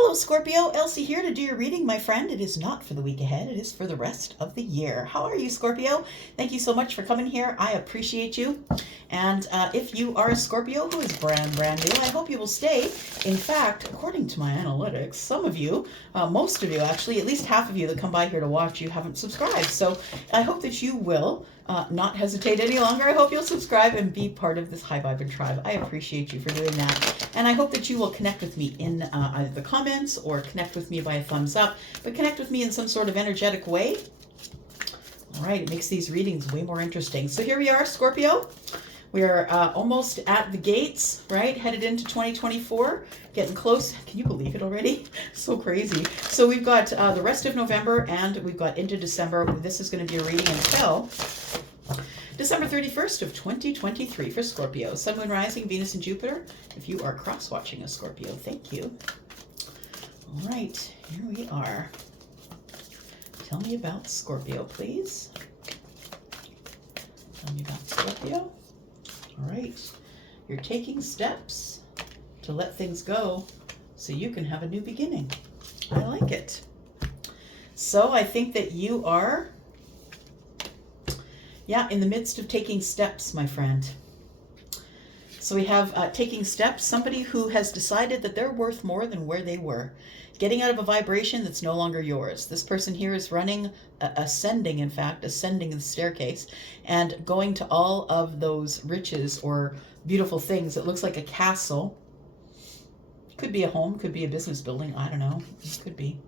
Hello, Scorpio. Elsie here to do your reading, my friend. It is not for the week ahead. It is for the rest of the year. How are you, Scorpio? Thank you so much for coming here. I appreciate you. And if you are a Scorpio who is brand new, I hope you will stay. In fact, according to my analytics, some of you, most of you actually, at least half of you that come by here to watch, you haven't subscribed. So I hope that you will not hesitate any longer. I hope you'll subscribe and be part of this high vibe and tribe. I appreciate you for doing that. And I hope that you will connect with me in either the comments or connect with me by a thumbs up, but connect with me in some sort of energetic way. All right, it makes these readings way more interesting. So here we are, Scorpio. We are almost at the gates, right? Headed into 2024, getting close. Can you believe it already? So crazy. So we've got the rest of November and we've got into December. This is going to be a reading until December 31st of 2023 for Scorpio. Sun, Moon, Rising, Venus, and Jupiter. If you are cross-watching a Scorpio, thank you. All right, here we are. Tell me about Scorpio, please. Tell me about Scorpio. All right, you're taking steps to let things go so you can have a new beginning. I like it. So I think that you are, in the midst of taking steps, my friend. So we have taking steps, somebody who has decided that they're worth more than where they were. Getting out of a vibration that's no longer yours. This person here is running, ascending the staircase and going to all of those riches or beautiful things. It looks like a castle. Could be a home, could be a business building. I don't know. It could be.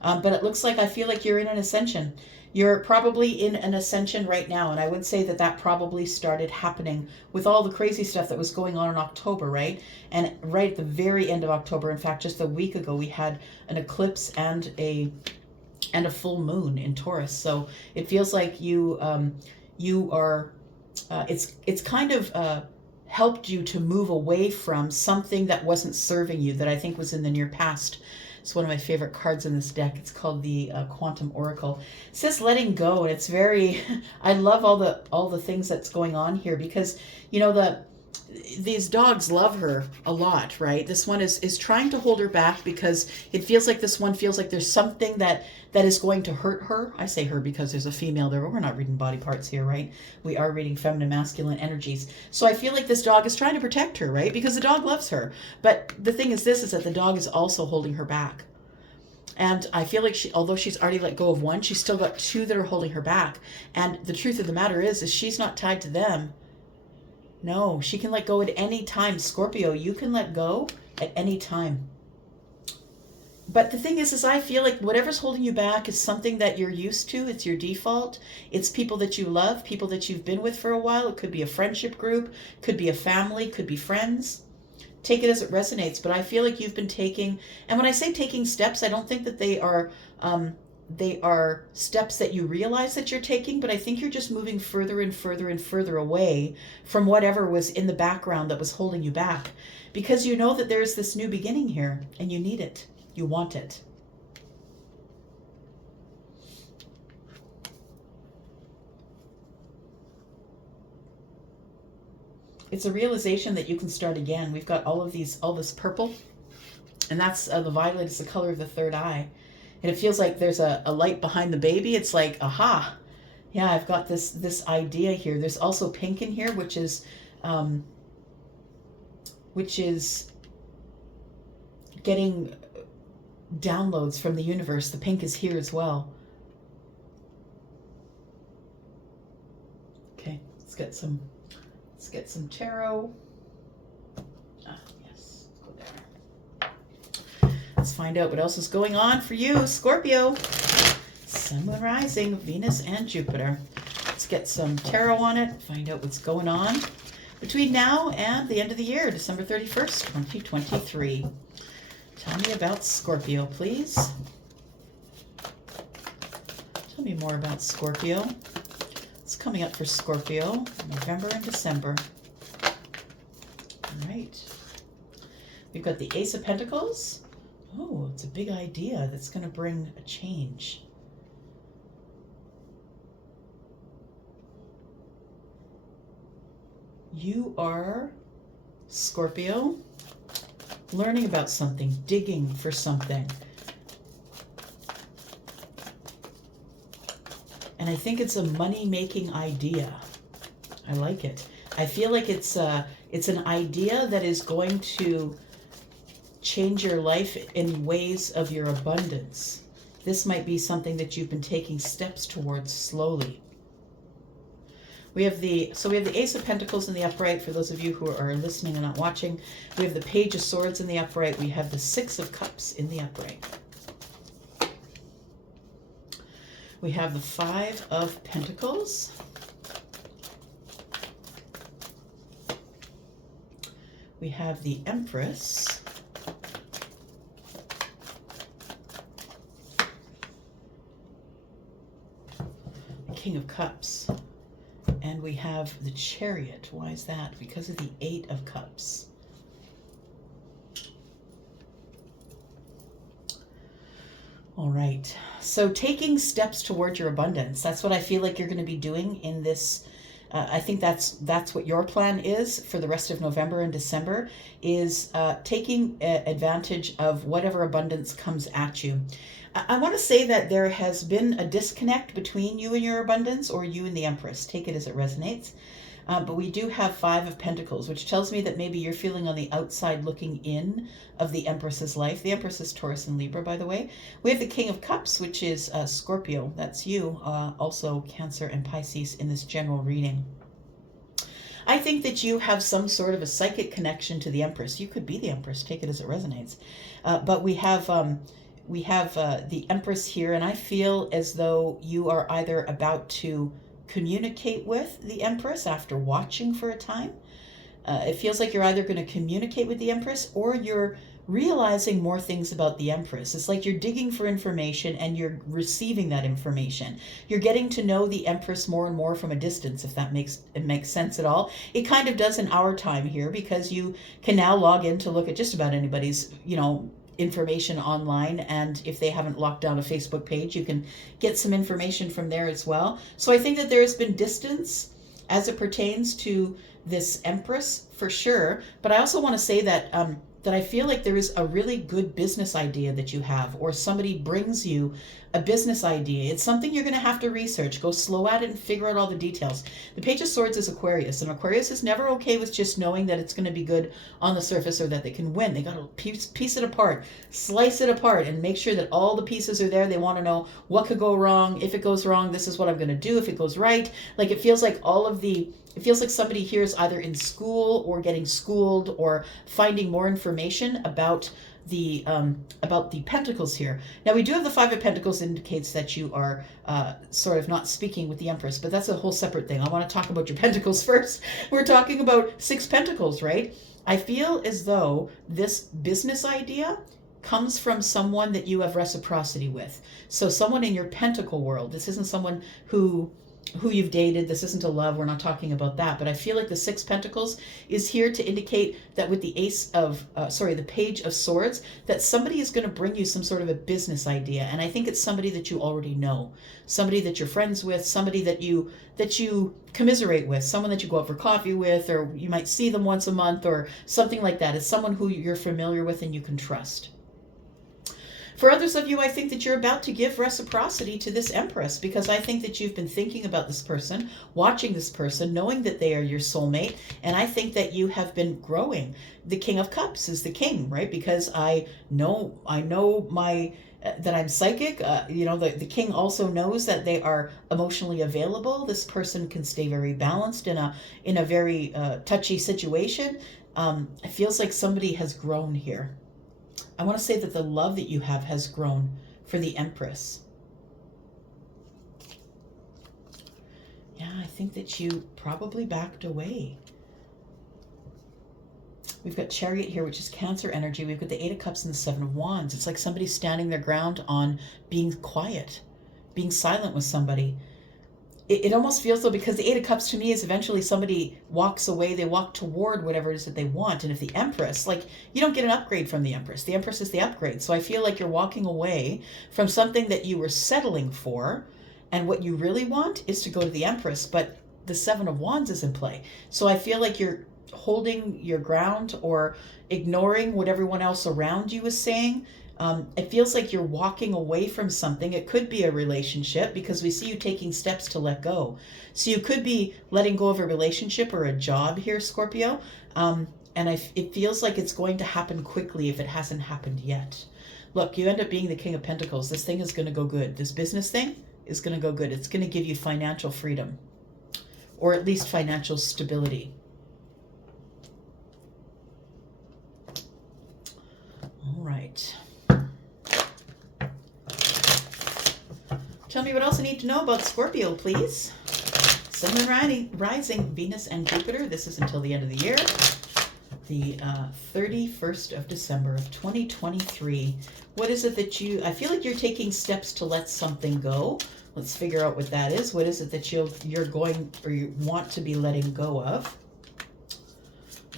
But it looks like I feel like you're in an ascension. You're probably in an ascension right now, and I would say that that probably started happening with all the crazy stuff that was going on in October, right? And right at the very end of October, in fact, just a week ago, we had an eclipse and a full moon in Taurus. So it feels like you are. It's kind of helped you to move away from something that wasn't serving you, that I think was in the near past. It's one of my favorite cards in this deck. It's called the Quantum Oracle. It says letting go, and it's very, I love all the things that's going on here, because you know these dogs love her a lot, right? This one is trying to hold her back because it feels like this one feels like there's something that is going to hurt her. I say her because there's a female there. We're not reading body parts here, right? We are reading feminine, masculine energies. So I feel like this dog is trying to protect her, right? Because the dog loves her. But the thing is that the dog is also holding her back. And I feel like although she's already let go of one, she's still got two that are holding her back. And the truth of the matter is she's not tied to them. No, she can let go at any time. Scorpio, you can let go at any time. But the thing is I feel like whatever's holding you back is something that you're used to. It's your default. It's people that you love, people that you've been with for a while. It could be a friendship group, could be a family, could be friends. Take it as it resonates. But I feel like you've been taking, and when I say taking steps, I don't think that they are steps that you realize that you're taking, but I think you're just moving further and further and further away from whatever was in the background that was holding you back, because you know that there's this new beginning here and you need it. You want it. It's a realization that you can start again. We've got all this purple, and that's the violet is the color of the third eye. And it feels like there's a light behind the baby. It's like, aha, yeah, I've got this idea here. There's also pink in here, which is getting downloads from the universe. The pink is here as well. Okay, let's get some tarot. Yes, let's go there. Let's find out what else is going on for you, Scorpio. Sun, Moon, Rising, Venus, and Jupiter. Let's get some tarot on it, find out what's going on between now and the end of the year, December 31st, 2023. Tell me about Scorpio, please. Tell me more about Scorpio. It's coming up for Scorpio, November and December. All right. We've got the Ace of Pentacles. Oh, it's a big idea that's going to bring a change. You are Scorpio. learning about something, digging for something. And I think it's a money-making idea. I like it. I feel like it's an idea that is going to change your life in ways of your abundance. This might be something that you've been taking steps towards slowly. We have the Ace of Pentacles in the upright, for those of you who are listening and not watching. We have the Page of Swords in the upright. We have the Six of Cups in the upright. We have the Five of Pentacles. We have the Empress. The King of Cups. And we have the Chariot. Why is that? Because of the Eight of Cups. All right. So taking steps toward your abundance. That's what I feel like you're going to be doing in this. I think that's what your plan is for the rest of November and December, is taking advantage of whatever abundance comes at you. I want to say that there has been a disconnect between you and your abundance, or you and the Empress. Take it as it resonates. But we do have Five of Pentacles, which tells me that maybe you're feeling on the outside looking in of the Empress's life. The Empress is Taurus and Libra, by the way. We have the King of Cups, which is Scorpio. That's you. Also Cancer and Pisces in this general reading. I think that you have some sort of a psychic connection to the Empress. You could be the Empress. Take it as it resonates. But we have the Empress here, and I feel as though you are either about to communicate with the Empress after watching for a time. It feels like you're either going to communicate with the Empress, or you're realizing more things about the Empress. It's like you're digging for information and you're receiving that information. You're getting to know the Empress more and more from a distance, if that makes sense at all. It kind of does in our time here, because you can now log in to look at just about anybody's, information online, and if they haven't locked down a Facebook page, you can get some information from there as well. So I think that there's been distance as it pertains to this Empress for sure, but I also want to say that that I feel like there is a really good business idea that you have, or somebody brings you a business idea. It's something you're going to have to research. Go slow at it and figure out all the details. The Page of Swords is Aquarius, and Aquarius is never okay with just knowing that it's going to be good on the surface or that they can win. They got to piece it apart, slice it apart, and make sure that all the pieces are there. They want to know what could go wrong. If it goes wrong, this is what I'm going to do. If it goes right, like it feels like it feels like somebody here is either in school or getting schooled or finding more information about the Pentacles here. Now we do have the Five of Pentacles, indicates that you are sort of not speaking with the Empress, but that's a whole separate thing. I want to talk about your Pentacles first. We're talking about Six Pentacles, right? I feel as though this business idea comes from someone that you have reciprocity with. So someone in your Pentacle world. This isn't someone who you've dated. This isn't a love. We're not talking about that. But I feel like the Six Pentacles is here to indicate that with the the Page of Swords, that somebody is going to bring you some sort of a business idea. And I think it's somebody that you already know, somebody that you're friends with, somebody that you commiserate with, someone that you go out for coffee with, or you might see them once a month or something like that. It's someone who you're familiar with and you can trust. For others of you, I think that you're about to give reciprocity to this Empress, because I think that you've been thinking about this person, watching this person, knowing that they are your soulmate, and I think that you have been growing. The King of Cups is the king, right? Because I know that I'm psychic. The king also knows that they are emotionally available. This person can stay very balanced in a very touchy situation. It feels like somebody has grown here. I want to say that the love that you have has grown for the Empress. Yeah, I think that you probably backed away. We've got Chariot here, which is Cancer energy. We've got the Eight of Cups and the Seven of Wands. It's like somebody's standing their ground on being quiet, being silent with somebody. It almost feels though, because the Eight of Cups to me is eventually somebody walks away, they walk toward whatever it is that they want. And if the Empress, like, you don't get an upgrade from the Empress. The Empress is the upgrade. So I feel like you're walking away from something that you were settling for, and what you really want is to go to the Empress, but the Seven of Wands is in play. So I feel like you're holding your ground or ignoring what everyone else around you is saying. It feels like you're walking away from something. It could be a relationship because we see you taking steps to let go. So you could be letting go of a relationship or a job here, Scorpio. And it feels like it's going to happen quickly if it hasn't happened yet. Look, you end up being the King of Pentacles. This thing is going to go good. This business thing is going to go good. It's going to give you financial freedom, or at least financial stability. All right. Tell me what else I need to know about Scorpio, please. Sun and rising, Venus and Jupiter. This is until the end of the year. The 31st of December of 2023. What is it that I feel like you're taking steps to let something go. Let's figure out what that is. What is it that you're going, or you want to be letting go of?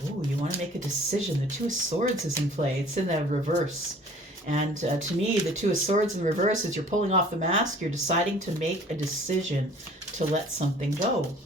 Oh, you want to make a decision. The Two of Swords is in play. It's in the reverse. And to me, the Two of Swords in reverse is you're pulling off the mask. You're deciding to make a decision to let something go.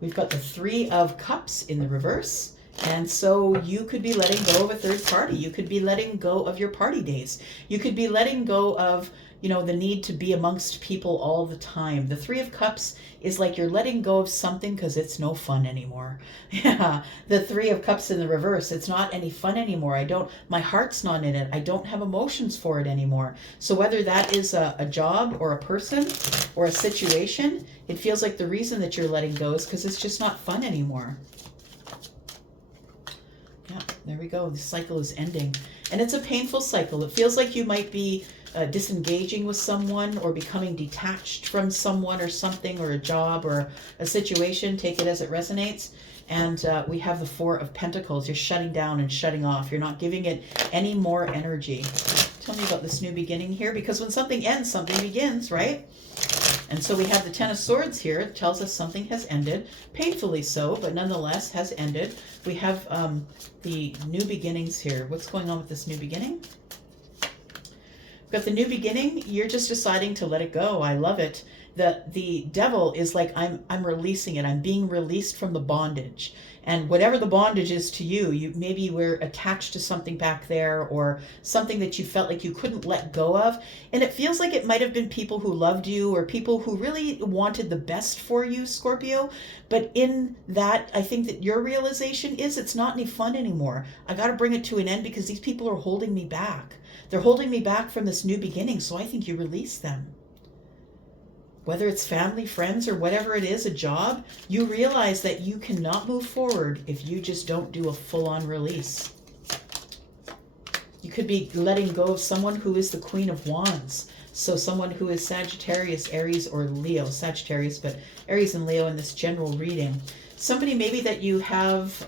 We've got the Three of Cups in the reverse. And so you could be letting go of a third party. You could be letting go of your party days. You could be letting go of, the need to be amongst people all the time. The Three of Cups is like you're letting go of something because it's no fun anymore. Yeah, the Three of Cups in the reverse, it's not any fun anymore. My heart's not in it. I don't have emotions for it anymore. So whether that is a job or a person or a situation, it feels like the reason that you're letting go is because it's just not fun anymore. Yeah, there we go. The cycle is ending. And it's a painful cycle. It feels like you might be disengaging with someone or becoming detached from someone or something or a job or a situation. Take it as it resonates. And we have the Four of Pentacles. You're shutting down and shutting off. You're not giving it any more energy. Tell me about this new beginning here, because when something ends, something begins, right? And so we have the Ten of Swords here. It tells us something has ended, painfully so, but nonetheless has ended. We have the new beginnings here. What's going on with this new beginning? We've got the new beginning. You're just deciding to let it go. I love it. The devil is like, I'm releasing it. I'm being released from the bondage. And whatever the bondage is to you, maybe you were attached to something back there or something that you felt like you couldn't let go of. And it feels like it might have been people who loved you or people who really wanted the best for you, Scorpio. But in that, I think that your realization is it's not any fun anymore. I got to bring it to an end because these people are holding me back. They're holding me back from this new beginning. So I think you release them. Whether it's family, friends, or whatever it is, a job, you realize that you cannot move forward if you just don't do a full-on release. You could be letting go of someone who is the Queen of Wands. So someone who is Sagittarius, Aries, or Leo. Sagittarius, but Aries and Leo in this general reading. Somebody maybe that you have...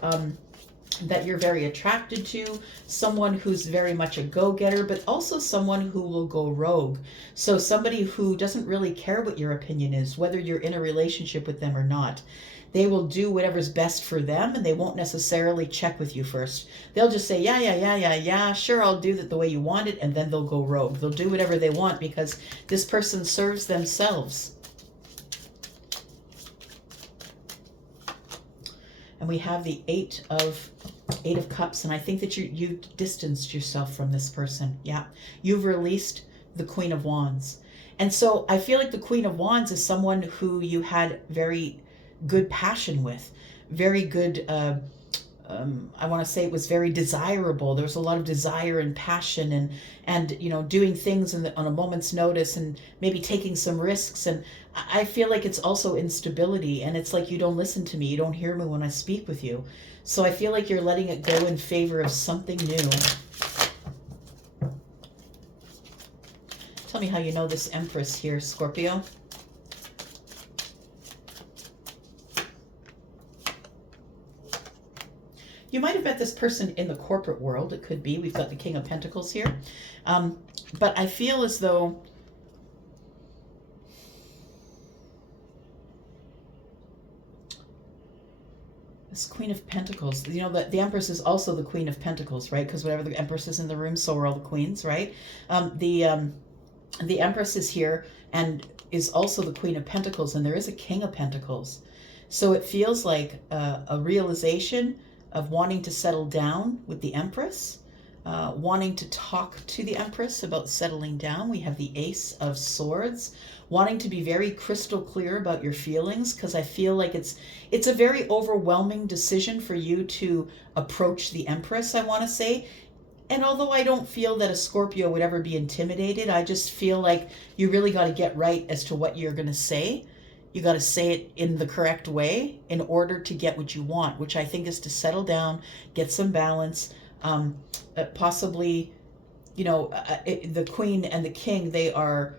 that you're very attracted to, someone who's very much a go-getter, but also someone who will go rogue. So somebody who doesn't really care what your opinion is, whether you're in a relationship with them or not. They will do whatever's best for them, and they won't necessarily check with you first. They'll just say, yeah, sure, I'll do that the way you want it, and then they'll go rogue. They'll do whatever they want because this person serves themselves. And we have the Eight of Cups, and I think that you distanced yourself from this person. Yeah, you've released the Queen of Wands. And so I feel like the Queen of Wands is someone who you had very good passion with, very good, I want to say it was very desirable. There was a lot of desire and passion and doing things on a moment's notice and maybe taking some risks. And I feel like it's also instability, and it's like you don't listen to me, you don't hear me when I speak with you. So I feel like you're letting it go in favor of something new. Tell me how you know this Empress here, Scorpio. You might have met this person in the corporate world. It could be. We've got the King of Pentacles here. But I feel as though this Queen of Pentacles, the Empress is also the Queen of Pentacles, right? Because whatever the Empress is in the room, so are all the queens, right? The Empress is here and is also the Queen of Pentacles, and there is a King of Pentacles. So it feels like a realization of wanting to settle down with the Empress, wanting to talk to the Empress about settling down. We have the Ace of Swords, wanting to be very crystal clear about your feelings, because I feel like it's a very overwhelming decision for you to approach the Empress, I want to say. And although I don't feel that a Scorpio would ever be intimidated, I just feel like you really got to get right as to what you're going to say. You got to say it in the correct way in order to get what you want, which I think is to settle down, get some balance, possibly, the Queen and the King, they are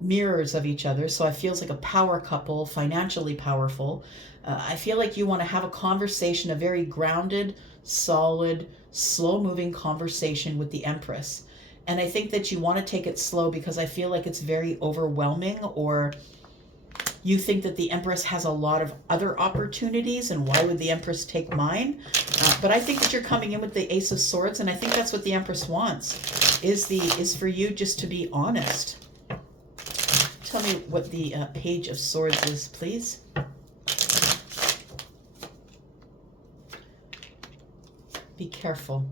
mirrors of each other. So I feels like a power couple, financially powerful. I feel like you want to have a conversation, a very grounded, solid, slow moving conversation with the Empress. And I think that you want to take it slow because I feel like it's very overwhelming, or you think that the Empress has a lot of other opportunities and why would the Empress take mine? But I think that you're coming in with the Ace of Swords, and I think that's what the Empress wants, is for you just to be honest. Tell me what the Page of Swords is, please. Be careful.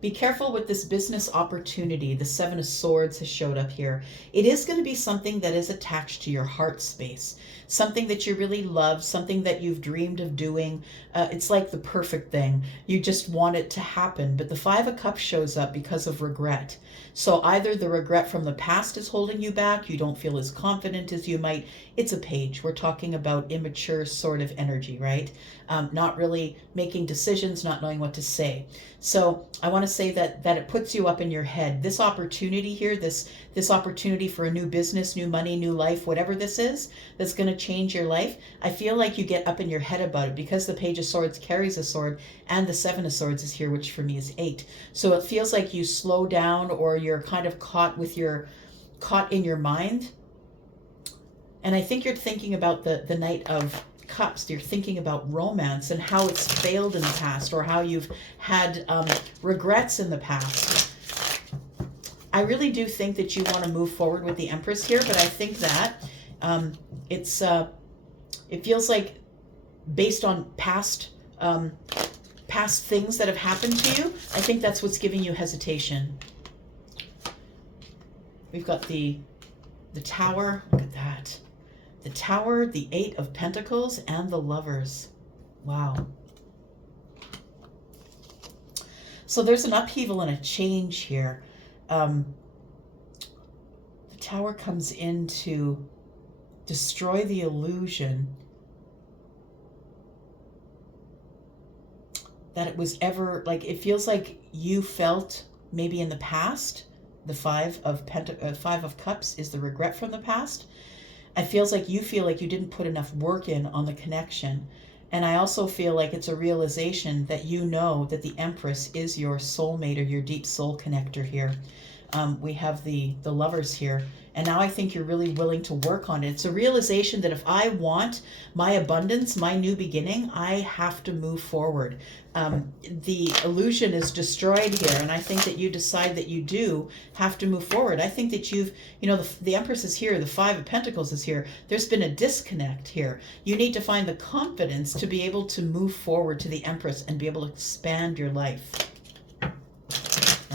Be careful with this business opportunity. The Seven of Swords has showed up here. It is going to be something that is attached to your heart space, something that you really love, something that you've dreamed of doing. It's like the perfect thing. You just want it to happen. But the Five of Cups shows up because of regret. So either the regret from the past is holding you back, you don't feel as confident as you might. It's a page. We're talking about immature sort of energy, right? Not really making decisions, not knowing what to say. So I want to say that it puts you up in your head. This opportunity here, this opportunity for a new business, new money, new life, whatever this is, that's going to change your life. I feel like you get up in your head about it because the Page of Swords carries a sword and the Seven of Swords is here, which for me is 8. So it feels like you slow down, or you're kind of caught in your mind. And I think you're thinking about the Knight of Cups. You're thinking about romance and how it's failed in the past, or how you've had regrets in the past. I really do think that you want to move forward with the Empress here, but I think that it feels like based on past things that have happened to you, I think that's what's giving you hesitation. We've got the Tower. Look at that. The Tower, the Eight of Pentacles, and the Lovers. Wow. So there's an upheaval and a change here. The Tower comes in to destroy the illusion that it was ever, like, it feels like you felt maybe in the past. The Five of Cups is the regret from the past. It feels like you feel like you didn't put enough work in on the connection. And I also feel like it's a realization that you know that the Empress is your soulmate, or your deep soul connector here. We have the Lovers here. And now I think you're really willing to work on it. It's a realization that if I want my abundance, my new beginning, I have to move forward. The illusion is destroyed here, and I think that you decide that you do have to move forward. I think that the Empress is here, the Five of Pentacles is here. There's been a disconnect here. You need to find the confidence to be able to move forward to the Empress and be able to expand your life. All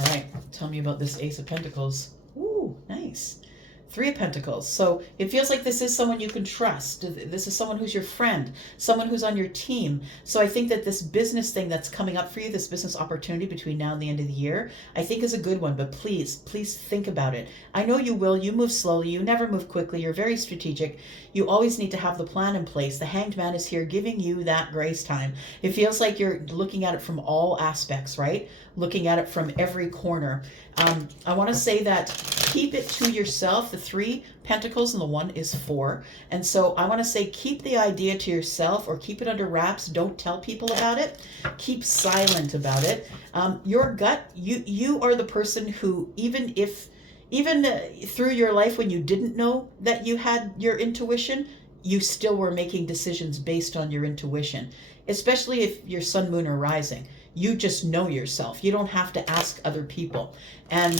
right, tell me about this Ace of Pentacles. Ooh, nice. Three of Pentacles. So it feels like this is someone you can trust. This is someone who's your friend, someone who's on your team. So I think that this business thing that's coming up for you, this business opportunity between now and the end of the year, I think is a good one. But please think about it. I know you will. You move slowly. You never move quickly. You're very strategic. You always need to have the plan in place. The Hanged Man is here giving you that grace time. It feels like you're looking at it from all aspects, right? Looking at it from every corner. I want to say that keep it to yourself. The 3 Pentacles and the 1 is 4. And so I want to say keep the idea to yourself, or keep it under wraps. Don't tell people about it. Keep silent about it. Your gut, you are the person who, even through your life when you didn't know that you had your intuition, you still were making decisions based on your intuition, especially if your sun, moon, or rising. You just know yourself. You don't have to ask other people. And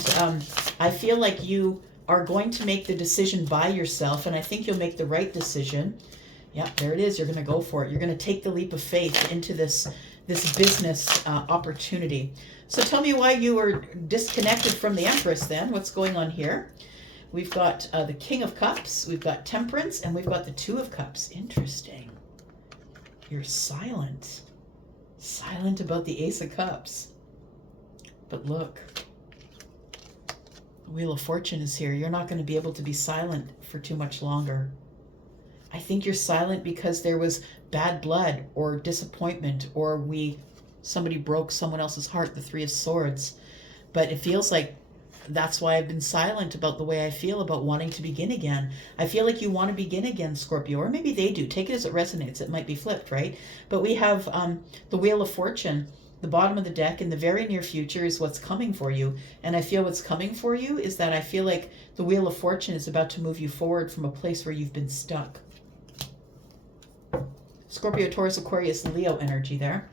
I feel like you are going to make the decision by yourself, and I think you'll make the right decision. Yeah, there it is. You're going to go for it. You're going to take the leap of faith into this business opportunity. So tell me why you were disconnected from the Empress then. What's going on here? We've got the King of Cups, we've got Temperance, and we've got the Two of Cups. Interesting. You're silent. Silent about the Ace of Cups. But look, the Wheel of Fortune is here. You're not going to be able to be silent for too much longer. I think you're silent because there was bad blood or disappointment, or somebody broke someone else's heart, the Three of Swords. But it feels like that's why I've been silent about the way I feel about wanting to begin again. I feel like you want to begin again, Scorpio, or maybe they do. Take it as it resonates. It might be flipped, right? But we have the Wheel of Fortune. The bottom of the deck in the very near future is what's coming for you. And I feel what's coming for you is that I feel like the Wheel of Fortune is about to move you forward from a place where you've been stuck. Scorpio, Taurus, Aquarius, Leo energy there.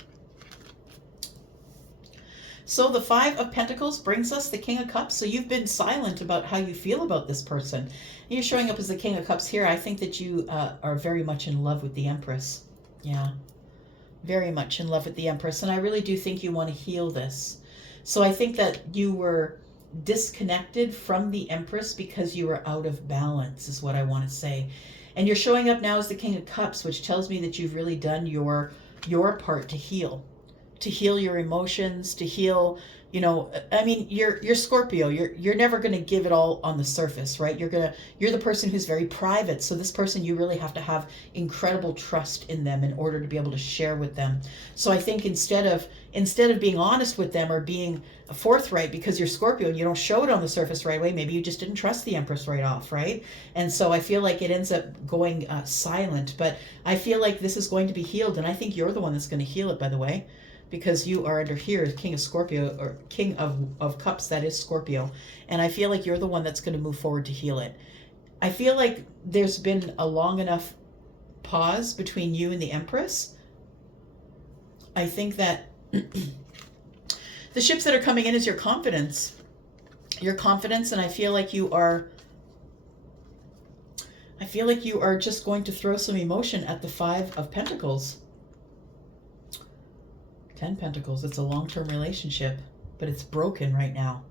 So the Five of Pentacles brings us the King of Cups. So you've been silent about how you feel about this person. You're showing up as the King of Cups here. I think that you are very much in love with the Empress. Yeah, very much in love with the Empress. And I really do think you want to heal this. So I think that you were disconnected from the Empress because you were out of balance, is what I want to say. And you're showing up now as the King of Cups, which tells me that you've really done your part to heal your emotions, to heal, I mean, you're Scorpio. You're never going to give it all on the surface, right? You're the person who's very private. So this person, you really have to have incredible trust in them in order to be able to share with them. So I think instead of being honest with them or being forthright, because you're Scorpio and you don't show it on the surface right away, maybe you just didn't trust the Empress right off, right? And so I feel like it ends up going silent, but I feel like this is going to be healed, and I think you're the one that's going to heal it, by the way, because you are under here as King of Scorpio, or King of Cups, that is Scorpio. And I feel like you're the one that's going to move forward to heal it. I feel like there's been a long enough pause between you and the Empress. I think that the ships that are coming in is your confidence. Your confidence, and I feel like you are just going to throw some emotion at the Five of Pentacles. 10 Pentacles, it's a long-term relationship, but it's broken right now.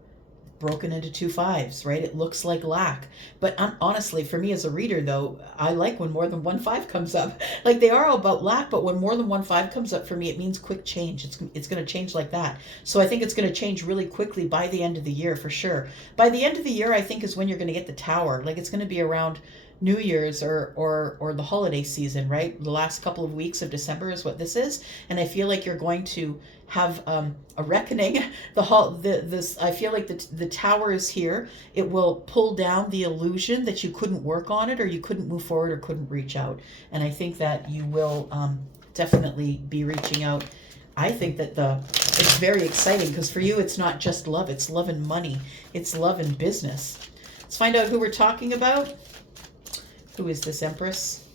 Broken into 2 5s, right? It looks like lack. But honestly, for me as a reader, though, I like when more than 1 5 comes up. Like, they are all about lack, but when more than 1 5 comes up for me, it means quick change. It's going to change like that. So I think it's going to change really quickly by the end of the year, for sure. By the end of the year, I think is when you're going to get the Tower. Like, it's going to be around New Year's or the holiday season, right? The last couple of weeks of December is what this is, and I feel like you're going to have a reckoning. I feel like the Tower is here. It will pull down the illusion that you couldn't work on it, or you couldn't move forward, or couldn't reach out. And I think that you will definitely be reaching out. I think that it's very exciting, because for you, it's not just love. It's love and money. It's love and business. Let's find out who we're talking about. Who is this Empress?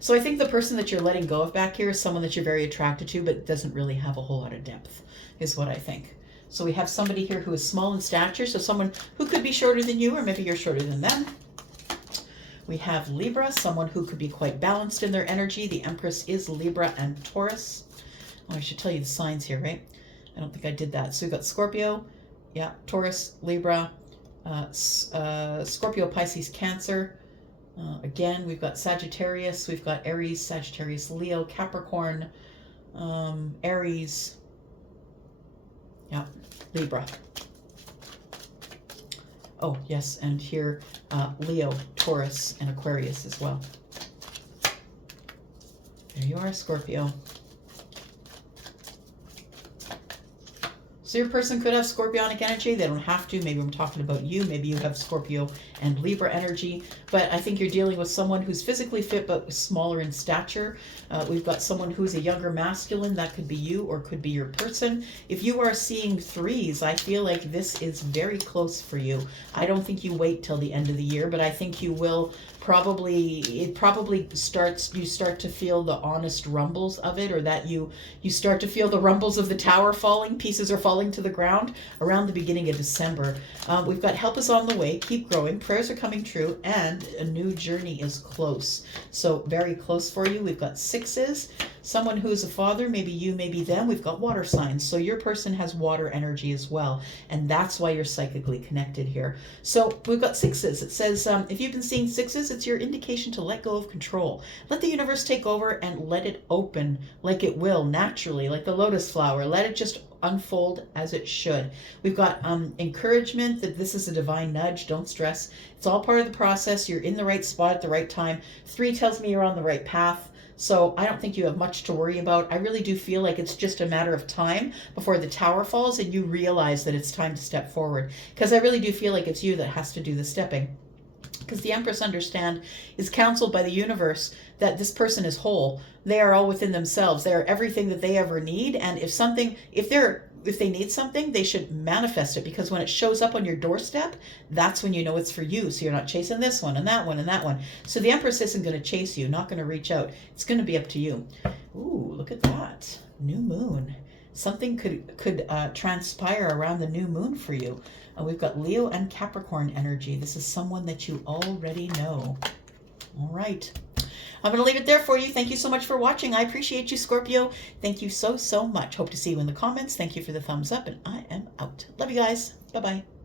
So I think the person that you're letting go of back here is someone that you're very attracted to, but doesn't really have a whole lot of depth, is what I think. So we have somebody here who is small in stature, so someone who could be shorter than you, or maybe you're shorter than them. We have Libra, someone who could be quite balanced in their energy. The Empress is Libra and Taurus. Oh, I should tell you the signs here, right? I don't think I did that. So we've got Scorpio, yeah, Taurus, Libra, Scorpio, Pisces, Cancer. Again, we've got Sagittarius, we've got Aries, Sagittarius, Leo, Capricorn, Aries, yeah, Libra. Oh, yes, and here, Leo, Taurus, and Aquarius as well. There you are, Scorpio. So your person could have Scorpionic energy. They don't have to. Maybe I'm talking about you. Maybe you have Scorpio and Libra energy. But I think you're dealing with someone who's physically fit but smaller in stature. We've got someone who's a younger masculine. That could be you or could be your person. If you are seeing 3s, I feel like this is very close for you. I don't think you wait till the end of the year, but I think you will you start to feel the honest rumbles of it, or that you start to feel the rumbles of the Tower falling. Pieces are falling falling to the ground around the beginning of December. We've got help is on the way, keep growing, prayers are coming true, and a new journey is close. So very close for you. We've got sixes, someone who is a father, maybe you, maybe them. We've got water signs. So your person has water energy as well. And that's why you're psychically connected here. So we've got sixes. It says, if you've been seeing sixes, it's your indication to let go of control. Let the universe take over and let it open like it will naturally, like the lotus flower. Let it just unfold as it should. We've got encouragement that this is a divine nudge. Don't stress. It's all part of the process. You're in the right spot at the right time. 3 tells me you're on the right path. So I don't think you have much to worry about. I really do feel like it's just a matter of time before the tower falls and you realize that it's time to step forward. Because I really do feel like it's you that has to do the stepping. Because the Empress, understand, is counseled by the universe that this person is whole. They are all within themselves. They are everything that they ever need. And if they need something, they should manifest it, because when it shows up on your doorstep, that's when you know it's for you. So you're not chasing this one and that one and that one. So the Empress isn't going to chase you, not going to reach out. It's going to be up to you. Ooh, look at that. New moon. Something could transpire around the new moon for you. We've got Leo and Capricorn energy. This is someone that you already know. All right. I'm going to leave it there for you. Thank you so much for watching. I appreciate you, Scorpio. Thank you so, so much. Hope to see you in the comments. Thank you for the thumbs up, and I am out. Love you guys. Bye-bye.